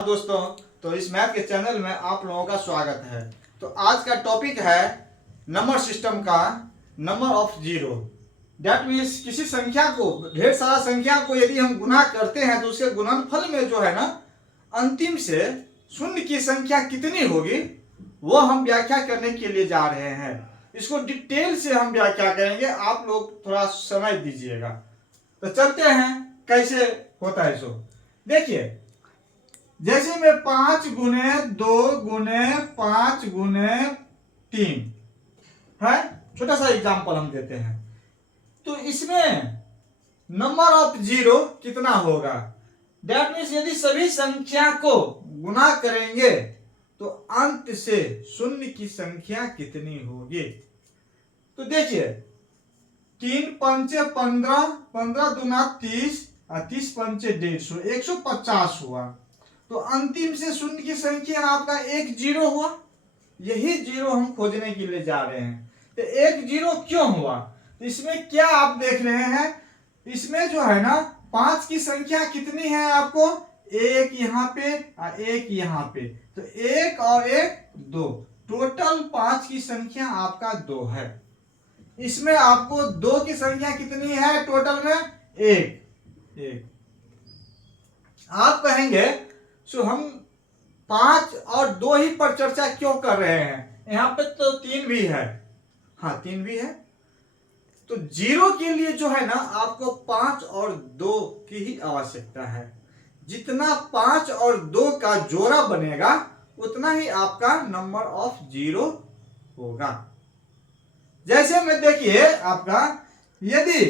दोस्तों, तो इस मैथ के चैनल में आप लोगों का स्वागत है। तो आज का टॉपिक है नंबर सिस्टम का number of zero. That means किसी संख्या को, ढेर सारा संख्या को यदि हम गुना करते हैं तो उसके गुणनफल में जो है ना, अंतिम से शून्य की संख्या कितनी होगी वो हम व्याख्या करने के लिए जा रहे हैं। इसको डिटेल से हम व्याख्या करेंगे, आप लोग थोड़ा समय दीजिएगा। तो चलते हैं कैसे होता है। सो देखिए, जैसे में 5 गुने 2 गुने 5 गुने 3 है, छोटा सा एग्जांपल हम देते हैं। तो इसमें नंबर ऑफ जीरो कितना होगा? दैट मीन्स यदि सभी संख्या को गुना करेंगे तो अंत से शून्य की संख्या कितनी होगी? तो देखिए, 3 पंचे 15, 15 दूना 30 और 30 पंचे 150, 150 हुआ। तो अंतिम से शून्य की संख्या आपका एक जीरो हुआ। यही जीरो हम खोजने के लिए जा रहे हैं। तो एक जीरो क्यों हुआ? तो इसमें क्या आप देख रहे हैं, इसमें जो है ना 5 की संख्या कितनी है आपको? एक यहाँ पे और एक यहाँ पे, तो एक और एक 2, टोटल 5 की संख्या आपका 2 है। इसमें आपको 2 की संख्या कितनी है टोटल में? एक। आप कहेंगे सो हम 5 और 2 ही पर चर्चा क्यों कर रहे हैं? यहाँ पे तो 3 भी है। हाँ, 3 भी है। तो जीरो के लिए जो है ना, आपको 5 और 2 की ही आवश्यकता है। जितना 5 और 2 का जोड़ा बनेगा उतना ही आपका नंबर ऑफ जीरो होगा। जैसे में देखिए, आपका यदि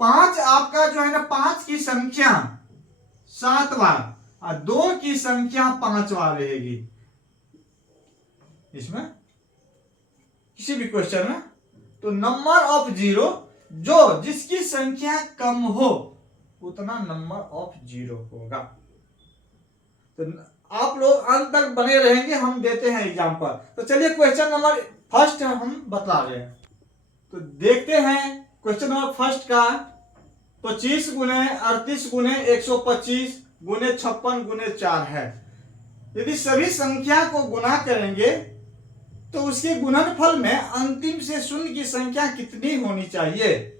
5 आपका जो है ना, 5 की संख्या 7 बार और 2 की संख्या 5 बार रहेगी, इसमें किसी भी क्वेश्चन में, तो नंबर ऑफ जीरो जो जिसकी संख्या कम हो उतना नंबर ऑफ जीरो होगा। तो आप लोग अंत तक बने रहेंगे, हम देते हैं एग्जांपल। तो चलिए क्वेश्चन नंबर फर्स्ट हम बता रहे हैं। तो देखते हैं क्वेश्चन नंबर फर्स्ट का। 25 गुने 38 गुने 125 गुने 56 गुने 4 है। यदि सभी संख्या को गुना करेंगे तो उसके गुणनफल में अंतिम से शून्य की संख्या कितनी होनी चाहिए?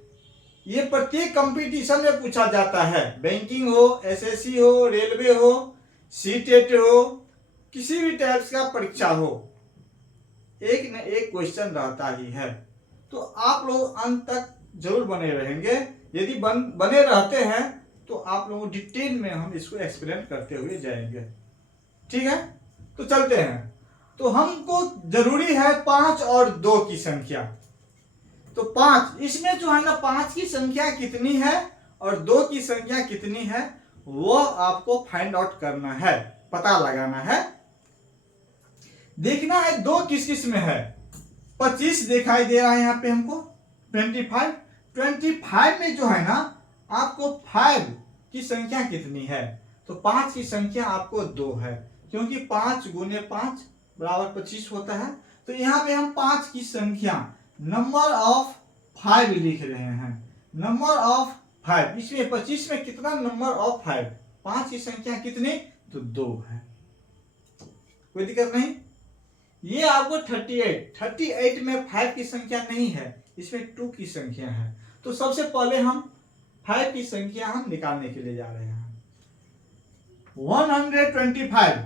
ये प्रत्येक कंपटीशन में पूछा जाता है। बैंकिंग हो, एसएससी हो, रेलवे हो, सीटेट हो, किसी भी टाइप का परीक्षा हो, एक न एक क्वेश्चन रहता ही है। तो आप लोग अंत तक जरूर बने रहेंगे। यदि बने रहते हैं तो आप लोगों डिटेल में हम इसको एक्सप्लेन करते हुए जाएंगे। ठीक है, तो चलते हैं। तो हमको जरूरी है 5 और 2 की संख्या। तो 5, इसमें जो है ना 5 की संख्या कितनी है और 2 की संख्या कितनी है वो आपको फाइंड आउट करना है, पता लगाना है। देखना है 2 किस किस में है। 25 दिखाई दे रहा है यहाँ पे हमको। 25 में जो है ना, आपको 5 की संख्या कितनी है? तो 5 की संख्या आपको 2 है, क्योंकि 5 गुने 5 बराबर 25 होता है। तो यहाँ पे हम 5 की संख्या नंबर ऑफ 5 लिख रहे हैं। नंबर ऑफ 5, इसमें 25 में कितना नंबर ऑफ 5? 5 की संख्या कितनी? तो 2 है। कोई दिक्कत नहीं। ये आपको 38 में 5 की संख्या नहीं है, इसमें 2 की संख्या है। तो सबसे पहले हम 5 की संख्या हम निकालने के लिए जा रहे हैं। 125,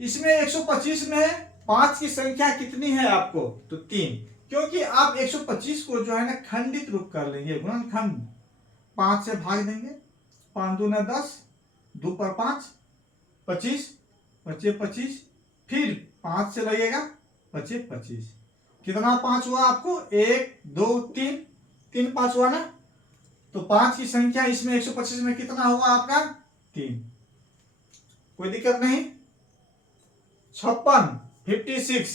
इसमें 125 में 5 की संख्या कितनी है आपको? तो 3, क्योंकि आप 125 को जो है ना खंडित रूप कर लेंगे, गुणनखंड 5 से भाग देंगे। 5 दूना 10, 2 पर 5, 25, 25, फिर 5 से लगेगा 25, कितना 5 हुआ आपको? 1 2 3 5 हुआ ना। तो 5 की संख्या इसमें 125 में कितना हुआ आपका? 3। कोई दिक्कत नहीं। 56,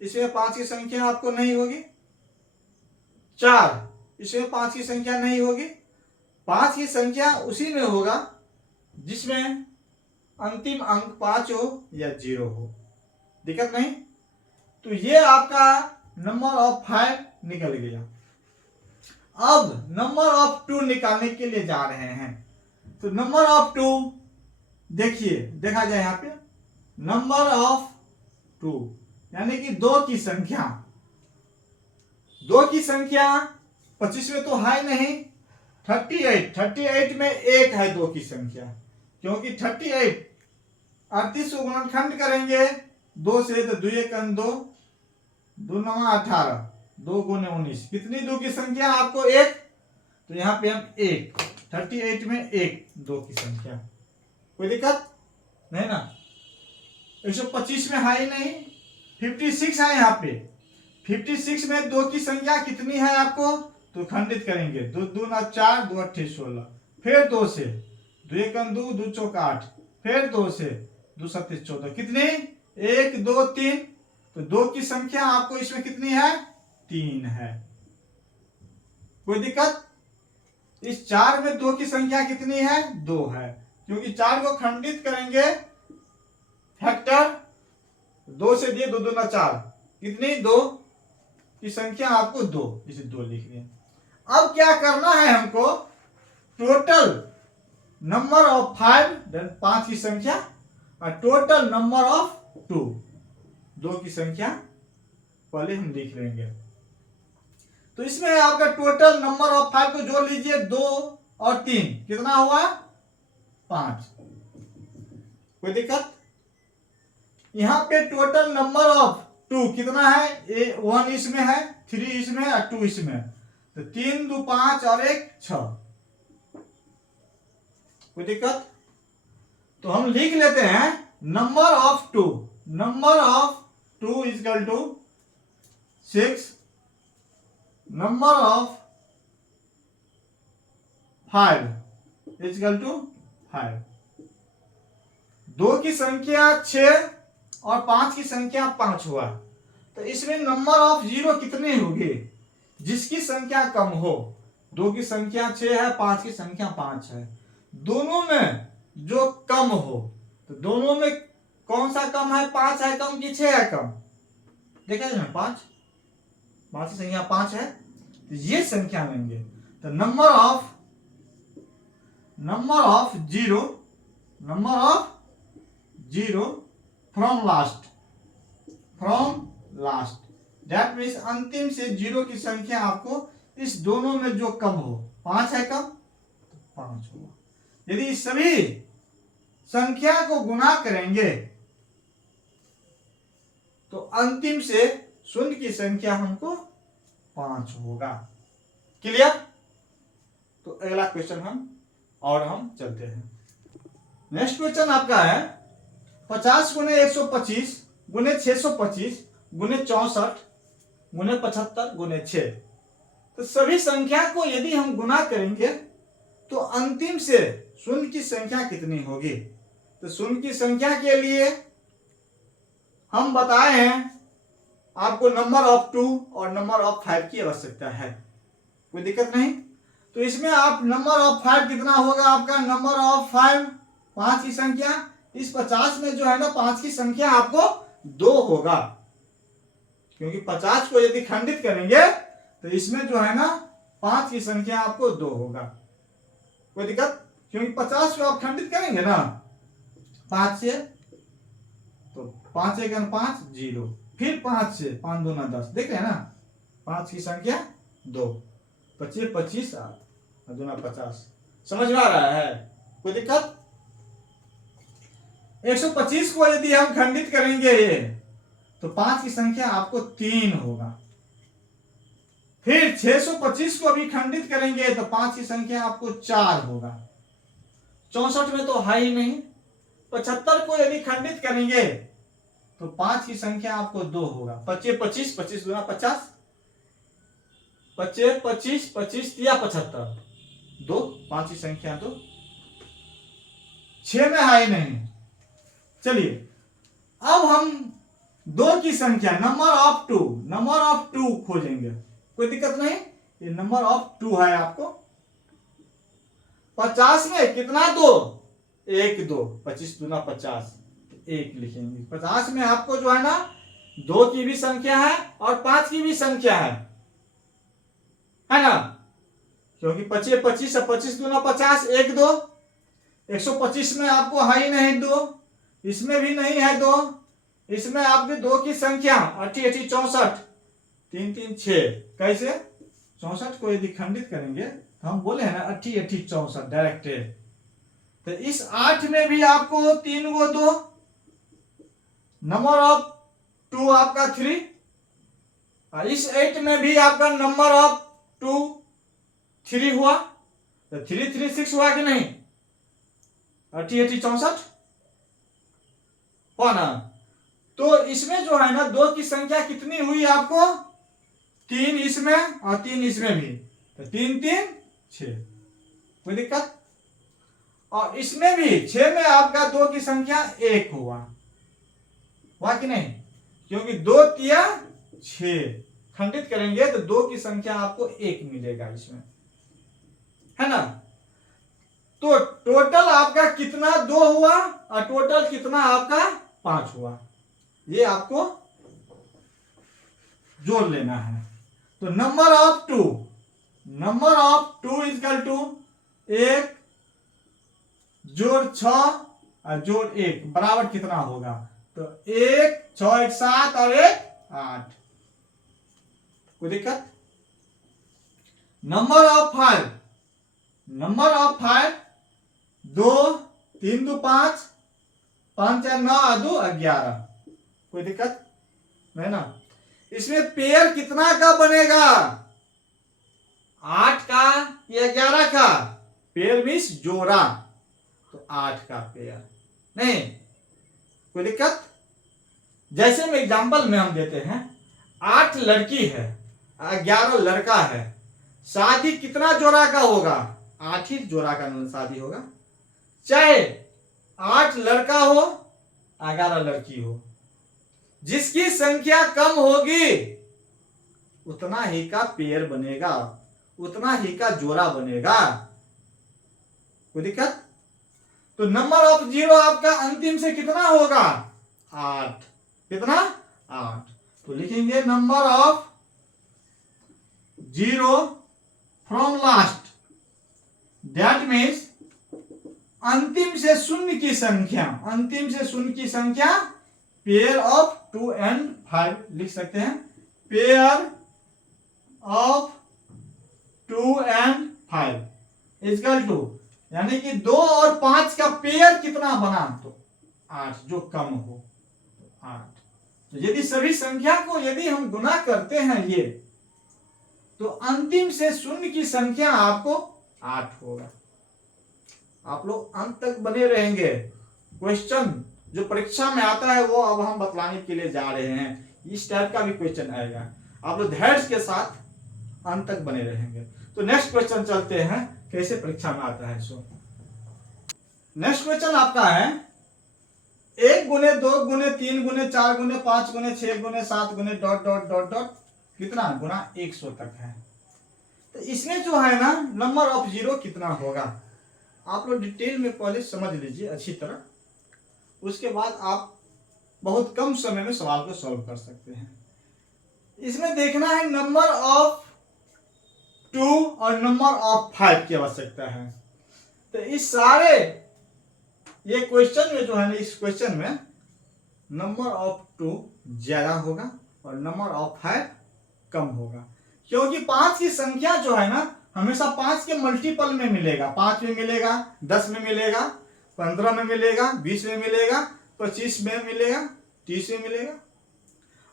इसमें 5 की संख्या आपको नहीं होगी। 4, इसमें 5 की संख्या नहीं होगी। 5 की संख्या उसी में होगा जिसमें अंतिम अंक 5 हो या 0 हो। दिक्कत नहीं। तो ये आपका नंबर ऑफ 5 निकल गया। अब नंबर ऑफ 2 निकालने के लिए जा रहे हैं। तो नंबर ऑफ 2 देखिए देखा जाए यहाँ पे नंबर ऑफ 2 यानी कि दो की संख्या, दो की संख्या 25 में तो है नहीं, 38 में एक है दो की संख्या, क्योंकि 38 38 को गुणनखंड करेंगे दो से तो 2 एक 2, 2 9 18, 2 गुने 19, कितनी दो की संख्या आपको एक, तो यहाँ पे हम एक 38 में एक दो की संख्या, कोई दिक्कत नहीं ना। 125 में है ही नहीं, 56 है यहाँ पे, 56 में दो की संख्या कितनी है आपको, तो खंडित करेंगे 2 2 9 4, 2 8 16, फिर 2 से 2 एक 2, 2 चौक 8, फिर 2 से 2 7 14, कितनी 1 2 3, तो दो की संख्या आपको इसमें कितनी है 3 है, कोई दिक्कत। इस 4 में दो की संख्या कितनी है 2 है, क्योंकि 4 को खंडित करेंगे फैक्टर 2 से दिए 2 2 9 4, कितनी 2 की संख्या आपको 2, इसे 2 लिख लिया। अब क्या करना है हमको, टोटल नंबर ऑफ 5 देन 5 की संख्या और टोटल नंबर ऑफ 2 2 की संख्या पहले हम लिख लेंगे। तो इसमें आपका टोटल नंबर ऑफ 5 को जोड़ लीजिए 2 और 3, कितना हुआ 5, कोई दिक्कत। यहां पे टोटल नंबर ऑफ 2 कितना है, 1 इसमें है, 3 इसमें और 2 इसमें, तो 3 2 5 और 1 6, कोई दिक्कत। तो हम लिख लेते हैं number of 2, number of 2 equal to 6, number of 5 equal to 5। दो की संख्या 6 और 5 की संख्या 5 हुआ, तो इसमें नंबर ऑफ 0 कितनी होगी, जिसकी संख्या कम हो, 2 की संख्या 6 है, 5 की संख्या 5 है, दोनों में जो कम हो, तो दोनों में कौन सा कम है, 5 है कम कि 6 है कम, देखा जाए 5 की संख्या 5 है, तो ये संख्या लेंगे। तो number of 0 from last that means अंतिम से 0 की संख्या आपको इस दोनों में जो कम हो, 5 है कम तो 5 होगा। यदि सभी संख्या को गुणा करेंगे तो अंतिम से शून्य की संख्या हमको 5 होगा, क्लियर। तो अगला क्वेश्चन हम चलते हैं। नेक्स्ट क्वेश्चन आपका है 50 गुने 125 गुने 625 गुने 64 गुने 75 गुने 6। तो सभी संख्या को यदि हम गुना करेंगे तो अंतिम से शून्य की संख्या कितनी होगी। तो शून्य की संख्या के लिए हम बताए हैं आपको नंबर ऑफ 2 और नंबर ऑफ 5 की आवश्यकता है, कोई दिक्कत नहीं। तो इसमें आप नंबर ऑफ 5 कितना होगा आपका, नंबर ऑफ 5 की संख्या, इस 50 में जो है ना 5 की संख्या आपको 2 होगा, क्योंकि 50 को यदि खंडित करेंगे तो इसमें जो है ना 5 की संख्या आपको 2 होगा, कोई दिक्कत। क्योंकि 50 को आप खंडित करेंगे ना 5 से, तो 5 एक 5 0, फिर 5 से 5 2 9 10, देख रहे हैं ना 5 की संख्या 2, 25 25 और 2 9 50, समझ में आ रहा है, कोई दिक्कत। 125 को यदि हम खंडित करेंगे ये तो 5 की संख्या आपको 3 होगा, फिर 625 को भी खंडित करेंगे तो 5 की संख्या आपको 4 होगा, 64 में तो है ही नहीं। 75 को यदि खंडित करेंगे तो 5 की संख्या आपको 2 होगा, 25 25 25 गुना 50, 25 25 25 या 75, 2 5 की संख्या 2, 6 में है ही नहीं। चलिए अब हम 2 की संख्या नंबर ऑफ 2 खोजेंगे, कोई दिक्कत नहीं। ये नंबर ऑफ 2 है आपको, 50 में कितना 2, 1 2, 25 दूना 50, 1 लिखेंगे। 50 में आपको जो है ना 2 की भी संख्या है और 5 की भी संख्या है ना, क्योंकि 25 25 25 दूना 50, 1 2, 125 में आपको है ही नहीं 2, इसमें भी नहीं है 2, इसमें आपके 2 की संख्या 80 64 3 3 6, कैसे 64 को यदि खंडित करेंगे तो हम बोले हैं ना 80 64 डायरेक्ट। तो इस 8 में भी आपको 3 गो 2, नंबर ऑफ 2 आपका 3, और इस 8 में भी आपका नंबर ऑफ 2 3 हुआ, तो 3 3 6 हुआ कि नहीं, 80 64 हुआ ना। तो इसमें जो है ना 2 की संख्या कितनी हुई आपको, 3 इसमें और 3 इसमें भी, तो 3 3 6, कोई दिक्कत। और इसमें भी 6 में आपका 2 की संख्या 1 हुआ कि नहीं, क्योंकि 2 तिया 6 खंडित करेंगे तो 2 की संख्या आपको 1 मिलेगा इसमें, है ना। तो टोटल आपका कितना 2 हुआ और टोटल कितना आपका 5 हुआ, ये आपको जोड़ लेना है। तो नंबर ऑफ 2 इजकल टू 1 जोड़ 6 और जोड़ 1 बराबर कितना होगा, तो 1 6 1 7 और 1 8, कोई दिक्कत। नंबर ऑफ 5 2 3 2 5 5 4 9 और 2 11, कोई दिक्कत नहीं ना। इसमें पेयर कितना का बनेगा, 8 का या 11 का, पेयर मीन्स जोड़ा, तो 8 का पेयर नहीं, कोई दिक्कत। जैसे में एग्जांपल में हम देते हैं, 8 लड़की है 11 लड़का है, शादी कितना जोड़ा का होगा, 8 ही जोड़ा का शादी होगा, चाहे 8 लड़का हो 11 लड़की हो, जिसकी संख्या कम होगी उतना ही का पेयर बनेगा, उतना ही का जोड़ा बनेगा, कोई दिक्कत। तो नंबर ऑफ 0 आपका अंतिम से कितना होगा, 8, कितना 8, तो लिखेंगे number of 0 from last, that means अंतिम से शून्य की संख्या, पेयर ऑफ 2 and 5 लिख सकते हैं, pair of 2 and 5 equal to, यानी कि 2 और 5 का पेयर कितना बना, तो 8, जो कम हो तो 8। तो यदि सभी संख्या को यदि हम गुना करते हैं ये, तो अंतिम से शून्य की संख्या आपको 8 होगा। आप लोग अंत तक बने रहेंगे, क्वेश्चन जो परीक्षा में आता है वो अब हम बतलाने के लिए जा रहे हैं, इस टाइप का भी क्वेश्चन आएगा, आप लोग धैर्य के साथ अंत तक बने रहेंगे। तो नेक्स्ट क्वेश्चन चलते हैं, कैसे परीक्षा में आता है। सो नेक्स्ट क्वेश्चन आपका है 1 गुने 2 गुने 3 गुने 4 गुने 5 गुने 6 गुने 7 गुने डॉट डॉट डॉट डॉट कितना गुना 100 तक है। तो इसमें जो है ना नंबर ऑफ 0 कितना होगा, आप लोग डिटेल में पहले समझ लीजिए अच्छी तरह, उसके बाद आप बहुत कम समय में सवाल को सॉल्व कर सकते हैं। इसमें देखना है नंबर ऑफ 2 और नंबर ऑफ 5 की आवश्यकता है। तो इस सारे ये क्वेश्चन में जो है ना, इस क्वेश्चन में नंबर ऑफ 2 ज्यादा होगा और नंबर ऑफ 5 कम होगा, क्योंकि 5 की संख्या जो है ना हमेशा 5 के मल्टीपल में मिलेगा, 5 में मिलेगा, 10 में मिलेगा, 15 में मिलेगा, 20 में मिलेगा, 25 में मिलेगा, 30 में मिलेगा।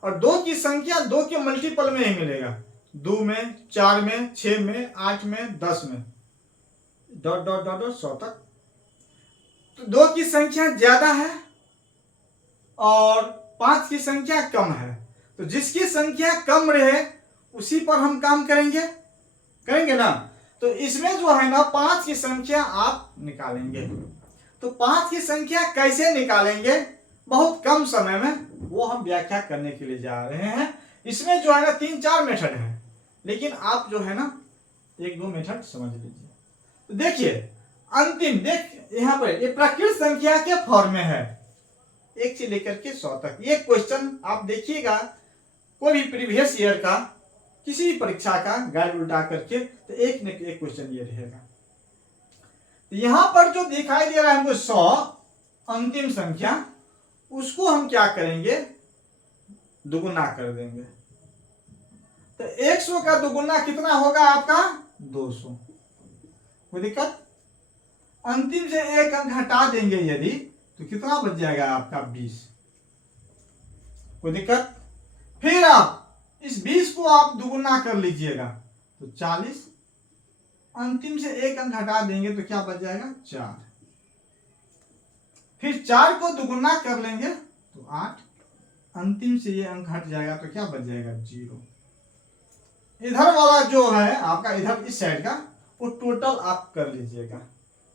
और 2 की संख्या 2 के मल्टीपल में ही मिलेगा, 2 में, 4 में, 6 में, 8 में, 10 में, डॉट डॉट डॉट डॉट 100 तक। तो 2 की संख्या ज्यादा है और 5 की संख्या कम है, तो जिसकी संख्या कम रहे उसी पर हम काम करेंगे ना। तो इसमें जो है ना 5 की संख्या आप निकालेंगे। तो 5 की संख्या कैसे निकालेंगे, बहुत कम समय में वो हम व्याख्या करने के लिए जा रहे हैं। इसमें जो है ना 3-4 मेथड है, लेकिन आप जो है ना 1-2 मेथड समझ लीजिए। तो देखिए अंतिम, देख यहाँ पर ये प्राकृत संख्या के फॉर्म में है, 1 से लेकर के 100 तक। ये क्वेश्चन आप देखिएगा कोई भी प्रीवियस ईयर का किसी भी परीक्षा का गाइड उल्टा करके, तो एक न एक क्वेश्चन ये रहेगा। तो यहां पर जो दिखाई दे रहा है हमको 100 अंतिम संख्या, उसको हम क्या करेंगे, दुगुना कर देंगे। तो 100 का दुगुना कितना होगा आपका 200। कोई दिक्कत? अंतिम से एक अंक हटा देंगे यदि, तो कितना बच जाएगा आपका 20। कोई दिक्कत? फिर आप इस 20 को आप दुगुना कर लीजिएगा तो 40, अंतिम से एक अंक हटा देंगे तो क्या बच जाएगा 4। फिर 4 को दुगुना कर लेंगे तो 8, अंतिम से ये अंक हट जाएगा तो क्या बच जाएगा 0। इधर वाला जो है आपका, इधर इस साइड का, वो टोटल आप कर लीजिएगा।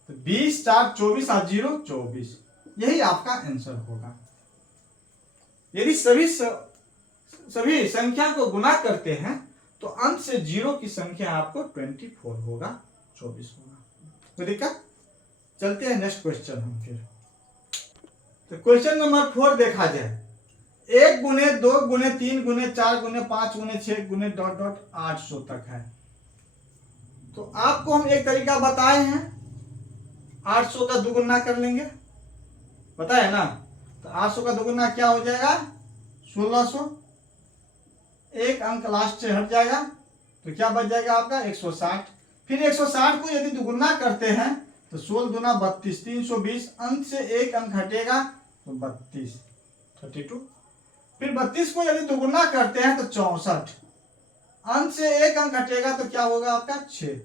तो 20 4 24 और 0 24, यही आपका आंसर होगा। यदि सभी संख्या को गुना करते हैं तो अंत से 0 की संख्या आपको 24 होगा, 24 होगा। कोई दिक्कत? चलते हैं नेक्स्ट क्वेश्चन हम फिर। तो क्वेश्चन नंबर 4 देखा जाए, 1 गुने 2 गुने 3 गुने 4 गुने 5 गुने 6 गुने ... 800 तक है। तो आपको हम एक तरीका बताए हैं, 800 का दुगुना कर लेंगे, बताया ना। तो 800 का दुगुना क्या हो जाएगा 1600, एक अंक लास्ट से हट जाएगा तो क्या बच जाएगा आपका 160। फिर 160 को यदि दुगुना करते हैं तो 16 दूना 32, 320, अंक से एक अंक हटेगा तो 32, 32। फिर 32 को यदि दुगुना करते हैं तो 64, अंक से एक अंक हटेगा तो क्या होगा आपका 6।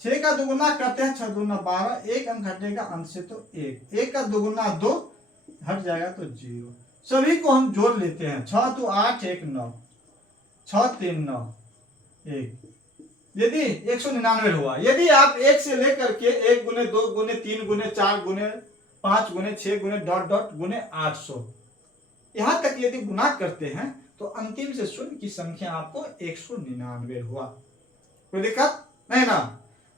6 का दुगुना करते हैं 6 दूना 12, एक अंक हटेगा अंक से तो 1, 1 का दुगुना 2, हट जाएगा तो 0। सभी को हम जोड़ लेते हैं, 6 तो 8 1 9, 6 3 9 1, यदि 199 हुआ। यदि आप 1 से लेकर के 1 गुने 2 गुने 3 गुने 4 गुने 5 गुने 6 गुने ... गुने 800 यहां तक यदि गुना करते हैं तो अंतिम से शून्य की संख्या आपको 199 हुआ। कोई दिक्कत नहीं ना।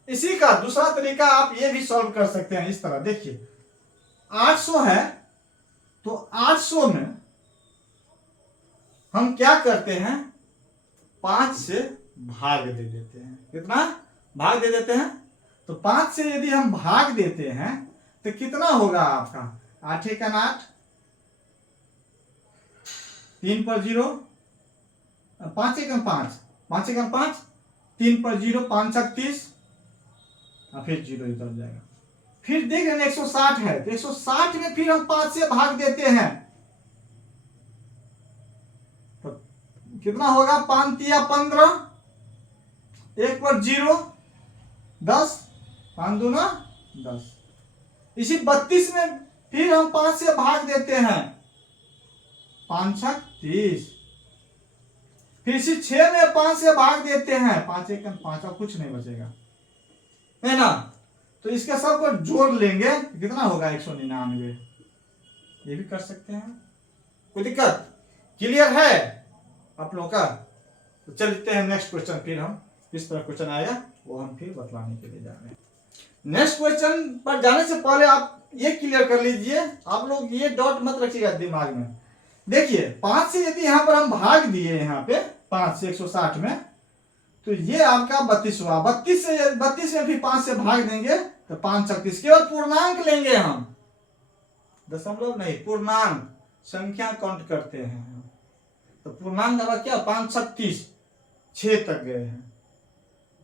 इसी का दूसरा तरीका आप ये भी सॉल्व कर सकते हैं इस तरह। देखिए 800 है तो 800 में हम क्या करते हैं, 5 से भाग दे देते हैं। कितना भाग दे देते हैं? तो 5 से यदि हम भाग देते हैं तो कितना होगा आपका 8 1 8, 3 पर 0, 5 1 5, 5 1 5, 3 पर 0, 5 6 30, और फिर 0 इधर जाएगा। फिर देख रहे हैं 160 है तो 160 में फिर हम 5 से भाग देते हैं तो कितना होगा 5 3 15, 1 पर 0 10, 5 दूना 10। इसी 32 में फिर हम 5 से भाग देते हैं, 5 6 30। फिर इसी 6 में 5 से भाग देते हैं, 5 1 5, और कुछ नहीं बचेगा, है ना। तो इसके सब को जोड़ लेंगे कितना होगा 199, ये भी कर सकते हैं। कोई दिक्कत? क्लियर है आप लोगों का? तो चलते हैं नेक्स्ट क्वेश्चन। फिर हम किस तरह क्वेश्चन आएगा वो हम फिर बतलाने के लिए जा रहे हैं। नेक्स्ट क्वेश्चन पर जाने से पहले आप ये क्लियर कर लीजिए, आप लोग ये डॉट मत रखिएगा दिमाग में। देखिए 5 से यदि यहाँ पर हम भाग दिए, यहाँ पे 5 से 160 में, तो ये आपका 32 हुआ। 32 में भी 5 से भाग देंगे तो 5 36, केवल पूर्णांक लेंगे हम, दशमलव नहीं, पूर्णांक संख्या काउंट करते हैं। तो पूर्णांक हमारा क्या 5 36, 6 तक गए हैं।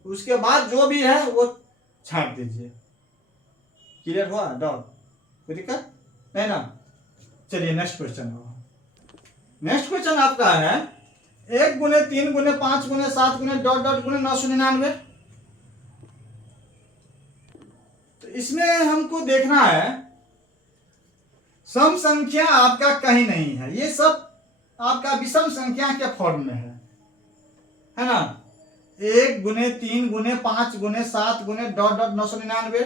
उसके बाद जो भी है वो छाट दीजिए। क्लियर हुआ डॉट? कोई दिक्कत नहीं ना। चलिए नेक्स्ट क्वेश्चन। नेक्स्ट क्वेश्चन आपका है 1 गुने 3 गुने 5 गुने 7 गुने ... गुने 999। तो इसमें हमको देखना है सम संख्या आपका कहीं नहीं है, ये सब आपका विषम संख्या के फॉर्म में है ना। 1 गुने 3 गुने 5 गुने 7 गुने ... 999।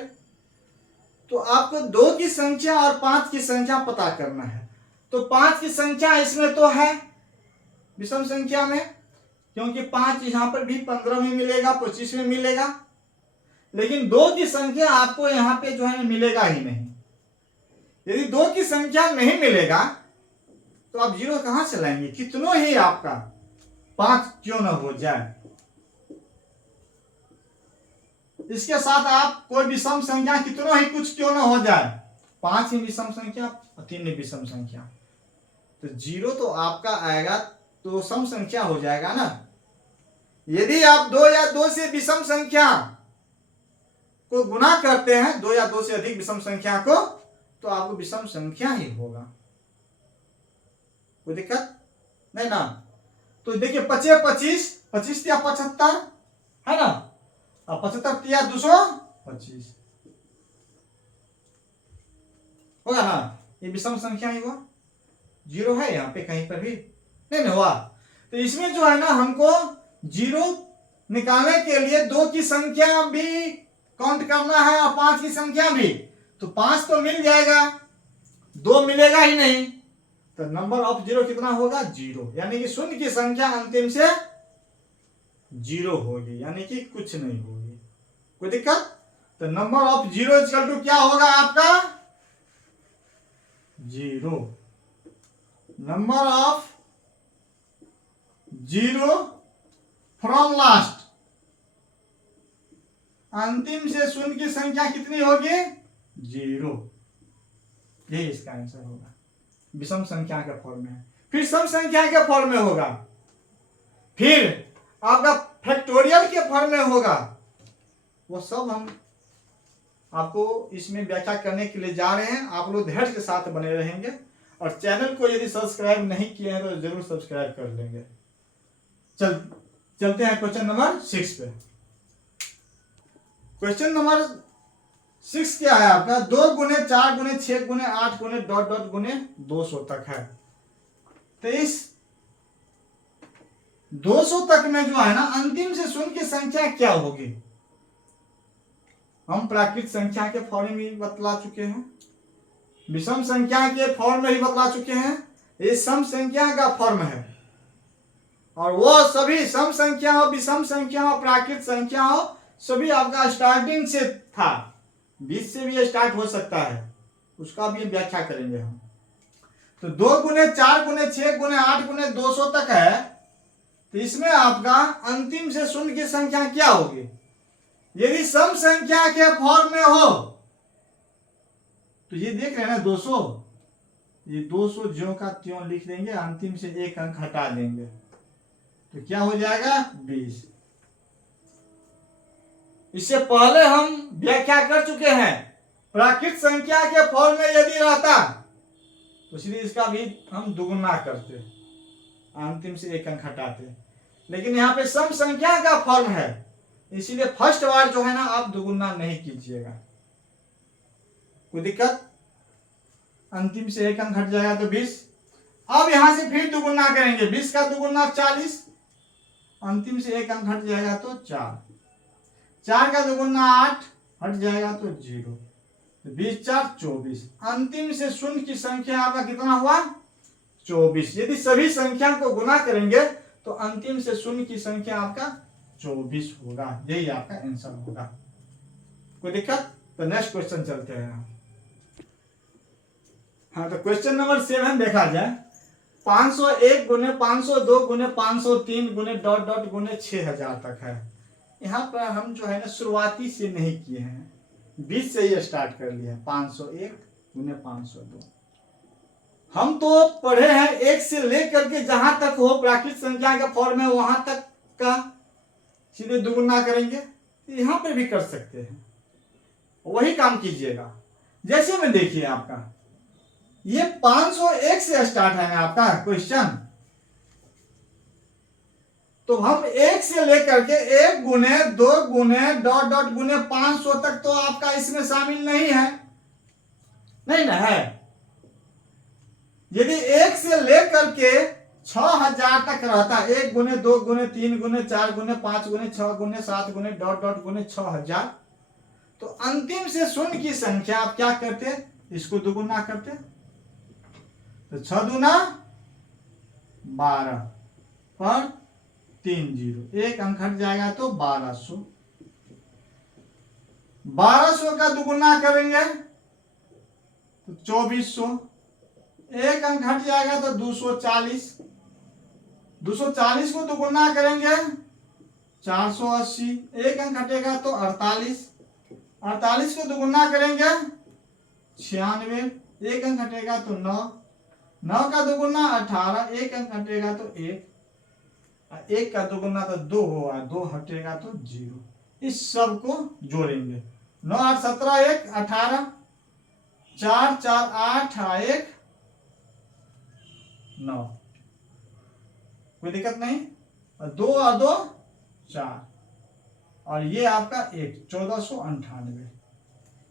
तो आपको 2 की संख्या और 5 की संख्या पता करना है। तो 5 की संख्या इसमें तो है विषम संख्या में, क्योंकि 5 यहां पर भी 15 में मिलेगा, 25 में मिलेगा, लेकिन 2 की संख्या आपको यहां पे जो है मिलेगा ही नहीं। यदि 2 की संख्या नहीं मिलेगा तो आप 0 कहां से लाएंगे, कितनों ही आपका 5 क्यों ना हो जाए। इसके साथ आप कोई विषम संख्या कितनों ही कुछ क्यों ना हो जाए, 5 ही विषम संख्या और 3 ही विषम संख्या, तो 0 तो आपका आएगा, तो सम संख्या हो जाएगा ना। यदि आप 2 या 2 से विषम संख्या को गुना करते हैं, 2 या 2 से अधिक विषम संख्या को, तो आपको विषम संख्या ही होगा, कोई दिक्कत नहीं ना। तो देखिए 25 25 25 या 75 है ना, और 75 या 225 होगा ना, ये विषम संख्या ही हुआ, 0 है यहाँ पे कहीं पर भी नहीं हुआ। तो इसमें जो है ना हमको 0 निकालने के लिए 2 की संख्या भी काउंट करना है और 5 की संख्या भी, तो 5 तो मिल जाएगा, 2 मिलेगा ही नहीं, तो नंबर ऑफ 0 कितना होगा, 0, यानी कि शून्य की संख्या अंतिम से 0 होगी, यानी कि कुछ नहीं होगी, कोई दिक्कत। तो नंबर ऑफ 0 इक्वल टू क्या होगा आपका, 0। नंबर ऑफ 0 फ्रॉम लास्ट, अंतिम से शून्य की संख्या कितनी होगी, 0, यही इसका आंसर होगा। विषम संख्या के फॉर्म में है, फिर सम संख्या के फॉर्म में होगा, फिर आपका फैक्टोरियल के फॉर्म में होगा, वो सब हम आपको इसमें व्याख्या करने के लिए जा रहे हैं। आप लोग धैर्य के साथ बने रहेंगे, और चैनल को यदि सब्सक्राइब नहीं किए हैं तो जरूर सब्सक्राइब कर लेंगे। चलते हैं क्वेश्चन नंबर 6 पे। क्वेश्चन नंबर 6 क्या है आपका, 2 गुने 4 गुने 6 गुने 8 गुने डॉट डॉट गुने 200 तक है। तो इस 200 तक में जो है ना अंतिम से शून्य की संख्या क्या होगी, हम प्राकृत संख्या के फॉर्म में ही बतला चुके हैं, विषम संख्या के फॉर्म में ही बतला चुके हैं, ये सम संख्या का फॉर्म है, और वो सभी सम संख्या हो, विषम संख्या हो, प्राकृत संख्या हो, सभी आपका स्टार्टिंग से था, 20 से भी स्टार्ट हो सकता है, उसका भी व्याख्या करेंगे हम। तो 2 गुने 4 गुने 6 गुने 8 गुने 200 तक है, तो इसमें आपका अंतिम से शून्य की संख्या क्या होगी, यदि सम संख्या के फॉर्म में हो, तो ये देख रहे हैं ना 200, ये 200 ज्यों का त्यों लिख देंगे, अंतिम से एक अंक हटा देंगे, तो क्या हो जाएगा 20। इससे पहले हम व्याख्या कर चुके हैं, प्राकृत संख्या के फॉर्म में यदि रहता तो इसलिए इसका भी हम दुगुना करते, अंतिम से एक अंक हटाते, लेकिन यहाँ पे सम संख्या का फॉर्म है, इसीलिए फर्स्ट बार जो है ना आप दुगुना नहीं कीजिएगा, कोई दिक्कत। अंतिम से एक अंक हट जाएगा तो 20। अब यहां से फिर दुगुना करेंगे, 20 का दुगुना 40, अंतिम से एक अंक हट जाएगा तो 4, 4 का दुगुना 8, हट जाएगा तो 0, तो 20 4 24, अंतिम से शून्य की संख्या आपका कितना हुआ 24। यदि सभी संख्या को गुना करेंगे तो अंतिम से शून्य की संख्या आपका 24 होगा, यही आपका आंसर होगा, कोई दिक्कत। तो नेक्स्ट क्वेश्चन चलते हैं। हाँ, तो क्वेश्चन नंबर 7 देखा जाए, 501 गुने 502 गुने 503 गुने डॉट डॉट गुने 6000 तक है। यहाँ पर हम जो है ना शुरुआती से नहीं किए हैं, 20 से ही स्टार्ट कर लिए हैं, 501 गुने 502। हम तो पढ़े हैं 1 से लेकर के जहां तक हो प्राकृत संख्या का फॉर्म है वहां तक का सीधे दुगुना करेंगे, यहां पर भी कर सकते हैं, वही काम कीजिएगा। जैसे में देखिए आपका ये 501 से स्टार्ट है ना आपका क्वेश्चन, तो हम 1 से लेकर के 1 गुने 2 गुने डॉट डॉट गुने 500 तक तो आपका इसमें शामिल नहीं है, नहीं ना है। यदि 1 से लेकर के 6000 तक रहता, 1 गुने 2 गुने 3 गुने 4 गुने 5 गुने 6 गुने 7 गुने डॉट डॉट गुने 6000, तो अंतिम से शून्य की संख्या आप क्या करते, इसको दुगुना करते, तो 6 दूना 12 पर 3 0, एक अंक हट जाएगा तो 1200, 1200 का दुगुना करेंगे तो 2400, एक अंक हट जाएगा तो 240, 240 को दुगुना करेंगे 480, एक अंक घटेगा तो 48, 48 को दोगुना करेंगे 96, एक अंक घटेगा तो 9, 9 का दोगुना 18, एक अंक घटेगा तो 1, एक का दोगुना तो 2 हुआ, 2 हटेगा तो 0। इस सब को जोड़ेंगे, 9 8 17 1 18, 4 4 8 1 9, कोई दिक्कत नहीं, और 2 और 2 4, और ये आपका 1 1498,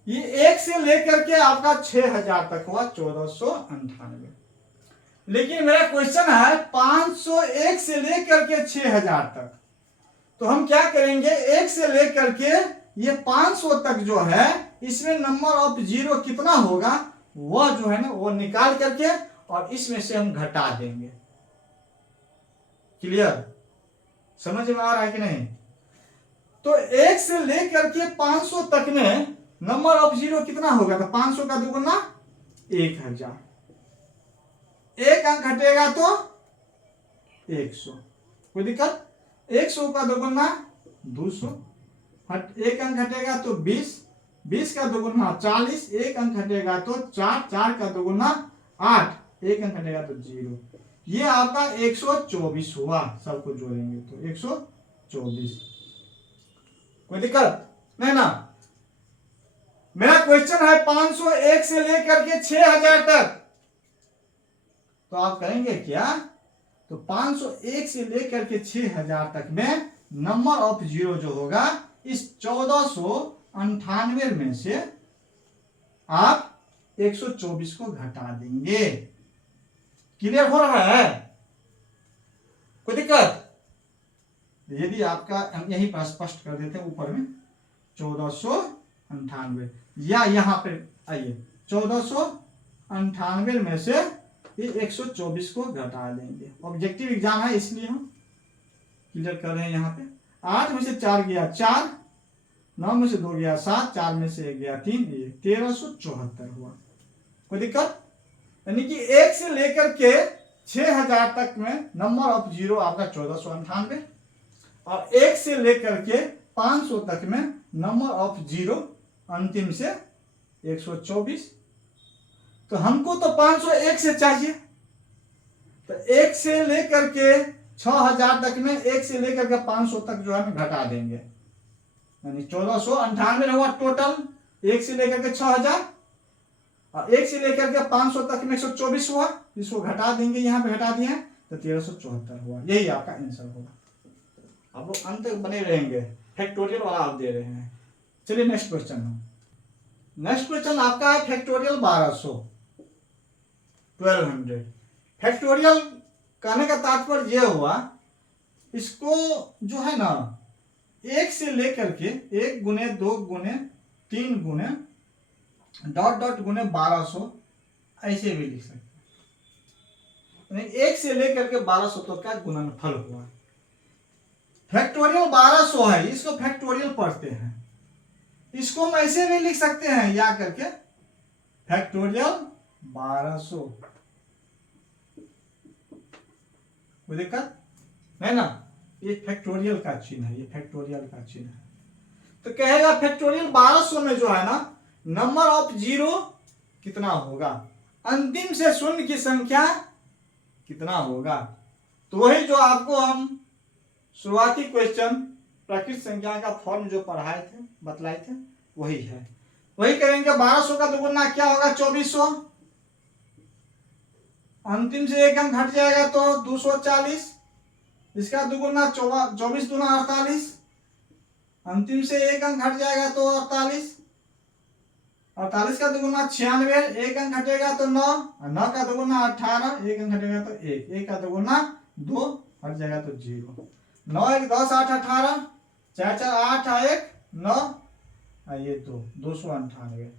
ये 1 से लेकर के आपका 6000 तक हुआ 1498। लेकिन मेरा क्वेश्चन है 501 से लेकर के 6000 तक, तो हम क्या करेंगे, 1 से लेकर के ये 500 तक जो है इसमें नंबर ऑफ जीरो कितना होगा वह जो है ना वो निकाल करके और इसमें से हम घटा देंगे। क्लियर, समझ में आ रहा है कि नहीं? तो 1 से लेकर के 500 तक में नंबर ऑफ जीरो कितना होगा, तो 500 का दुगुना 1000, एक अंक घटेगा तो 100, कोई दिक्कत, 100 का दोगुना 200, एक अंक घटेगा तो 20, 20 का दोगुना 40, एक अंक घटेगा तो 4, 4 का दोगुना 8, एक अंक घटेगा तो 0। ये आपका 124 हुआ, सबको जोड़ेंगे तो 124, कोई दिक्कत नहीं ना? मेरा क्वेश्चन है 501 से लेकर के 6000 तक, तो आप करेंगे क्या, तो 501 से लेकर के 6000 तक में नंबर ऑफ जीरो जो होगा इस 1498 में से आप 124 को घटा देंगे। क्लियर हो रहा है? कोई दिक्कत? यदि आपका हम यहीं पर स्पष्ट कर देते हैं ऊपर में 1498, या यहां पे आइए 1498 में से ये 124 को घटा देंगे। ऑब्जेक्टिव एग्जाम है इसलिए हम क्लियर कर रहे हैं। यहाँ पे 8 में से 4 गया 4, 9 में से 2 गया 7, 4 में से 1 गया 3, ये 1374 हुआ। कोई दिक्कत? यानी कि 1 से लेकर के 6000 तक में नंबर ऑफ जीरो आपका 1498, और 1 से लेकर के 500 तक में नंबर ऑफ जीरो अंतिम से 124। तो हमको तो 501 से चाहिए, तो 1 से लेकर के 6000 तक में 1 से लेकर के 500 तक जो है घटा देंगे, यानी 1498 हुआ टोटल 1 से लेकर के 6000, और 1 से लेकर के 500 तक में 124 हुआ, इसको घटा देंगे, यहाँ पे घटा दिए तो 1374 हुआ। यही आपका आंसर होगा। आप लोग अंत तक बने रहेंगे, फैक्टोरियल वाला आप दे रहे हैं। चलिए नेक्स्ट क्वेश्चन। नेक्स्ट क्वेश्चन आपका है फैक्टोरियल 1200। फैक्टोरियल कहने का तात्पर्य यह हुआ, इसको जो है ना 1 से लेकर के 1 गुने 2 गुने 3 गुने डॉट डॉट गुने 1200 ऐसे भी लिख सकते हैं। 1 से लेकर के 1200 तक का गुणनफल हुआ। फैक्टोरियल 1200 है, इसको फैक्टोरियल पढ़ते हैं। इसको हम ऐसे भी लिख सकते हैं या करके फैक्टोरियल 1200, कोई दिक्कत नहीं ना? ये फैक्टोरियल का चिन्ह है, ये फैक्टोरियल का चिन्ह है। तो कहेगा फैक्टोरियल 1200 में जो है ना नंबर ऑफ जीरो कितना होगा, अंतिम से शून्य की संख्या कितना होगा। तो वही जो आपको हम शुरुआती क्वेश्चन प्राकृत संख्या का फॉर्म जो पढ़ाए थे बतलाए थे वही है, वही करेंगे। 1200 का दुगुना क्या होगा 2400, अंतिम से 1 अंक घट जाएगा तो 240, इसका दुगुना 24 दूना 48, अंतिम से 1 अंक घट जाएगा तो 48, 48 का दुगुना 96, 1 अंक घटेगा तो 9, 9 का दुगुना 18, 1 अंक घटेगा तो 1, 1 का दुगुना 2, हट जाएगा तो 0, 9 1 10 8 18, 4 4 8 1 9, ये 298।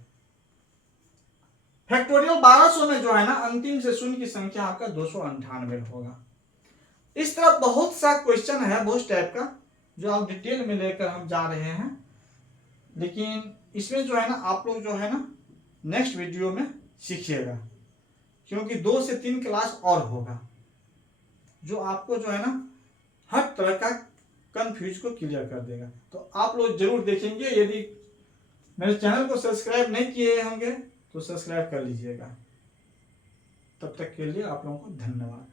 फैक्टोरियल 1200 में जो है ना अंतिम से शून्य की संख्या आपका 298 होगा। इस तरह बहुत सा क्वेश्चन है, बहुत टाइप का, जो आप डिटेल में लेकर हम जा रहे हैं। लेकिन इसमें जो है ना आप लोग जो है ना नेक्स्ट वीडियो में सीखिएगा, क्योंकि 2 से 3 क्लास और होगा, जो आपको जो है ना हर तरह का कंफ्यूज को क्लियर कर देगा। तो आप लोग जरूर देखेंगे। यदि मेरे चैनल को सब्सक्राइब नहीं किए होंगे तो सब्सक्राइब कर लीजिएगा। तब तक के लिए आप लोगों को धन्यवाद।